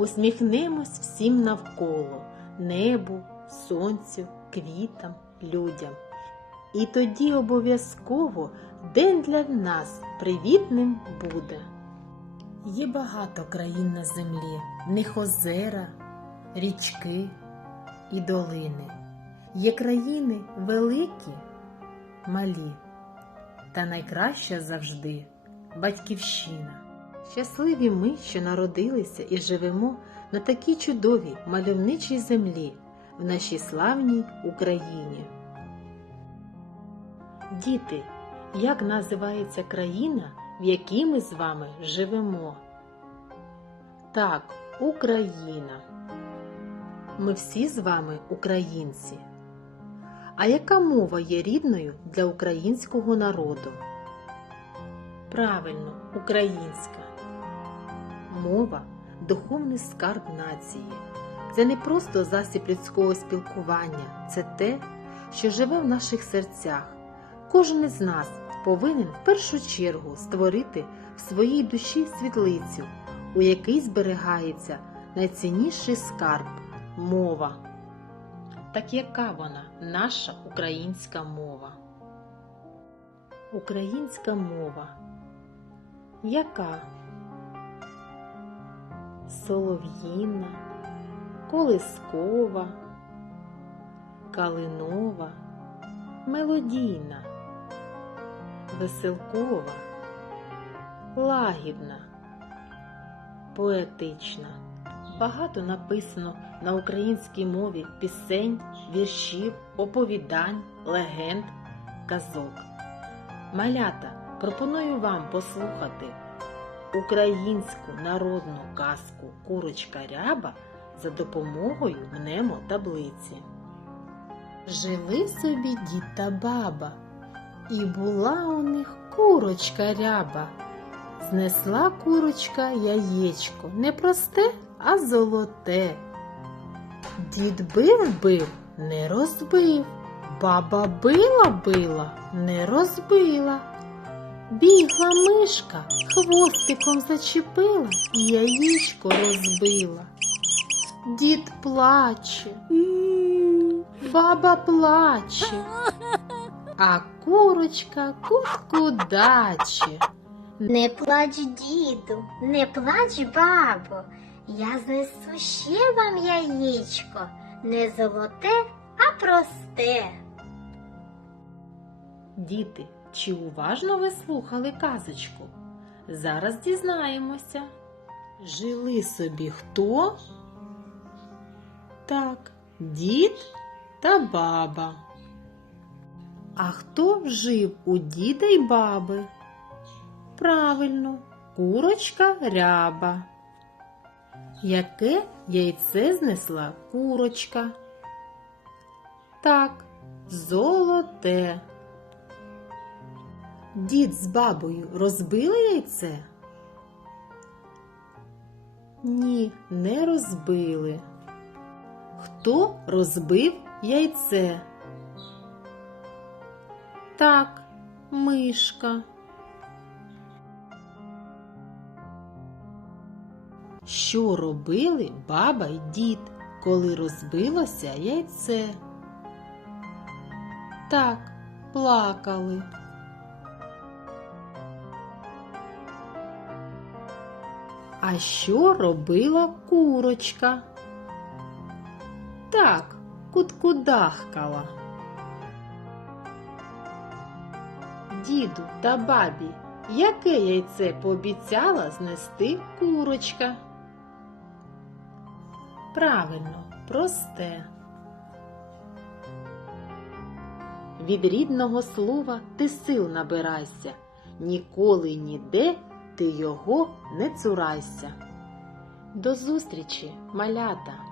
Усміхнемось всім навколо небу, сонцю, квітам, людям. І тоді обов'язково день для нас привітним буде. Є багато країн на землі, них озера, річки і долини. Є країни великі, малі, та найкраща завжди батьківщина. Щасливі ми, що народилися і живемо на такій чудовій мальовничій землі, в нашій славній Україні. Діти, як називається країна, в якій ми з вами живемо? Так, Україна. Ми всі з вами українці. А яка мова є рідною для українського народу? Правильно, українська. Мова духовний скарб нації. Це не просто засіб людського спілкування, це те, що живе в наших серцях. Кожен із нас повинен в першу чергу створити в своїй душі світлицю, у якій зберігається найцінніший скарб мова. Так яка вона, наша українська мова? Українська мова. Яка? Солов'їна, колискова, калинова, мелодійна, веселкова, лагідна, поетична. Багато написано на українській мові пісень, віршів, оповідань, легенд, казок. Малята, пропоную вам послухати українську народну казку Курочка Ряба за допомогою мнемотаблиці. Жили собі дід та баба, і була у них курочка ряба. Знесла курочка яєчко, не просте, а золоте. Дід бив бив, не розбив, баба била била, не розбила. Бігла мишка, хвостиком зачепила і яєчко розбила. Дід плаче, баба плаче, а курочка куткудаче. Не плач, діду, не плач, бабо, я знесу ще вам яєчко, не золоте, а просте. Діти, чи уважно ви слухали казочку? Зараз дізнаємося. Жили собі хто? Так, дід та баба. А хто жив у діда й баби? Правильно, курочка ряба. Яке яйце знесла курочка? Так, золоте. Дід з бабою розбили яйце? Ні, не розбили. Хто розбив яйце? Так, мишка. Що робили баба й дід, коли розбилося яйце? Так, плакали. А що робила курочка? Так, куткудахкала. Діду та бабі, яке яйце пообіцяла знести курочка? Правильно, просте. Від рідного слова ти сил набирайся, ніколи ніде ти його не цурайся. До зустрічі, малята!